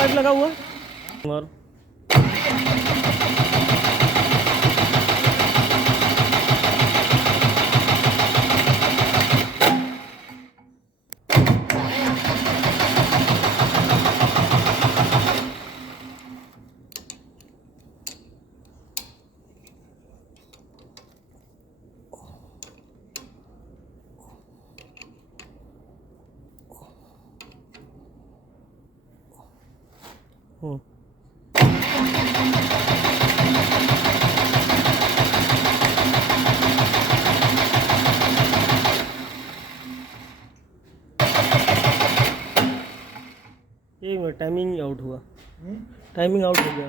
Pipe लगा हुआ और ये टाइमिंग आउट हुआ, टाइमिंग आउट हो गया।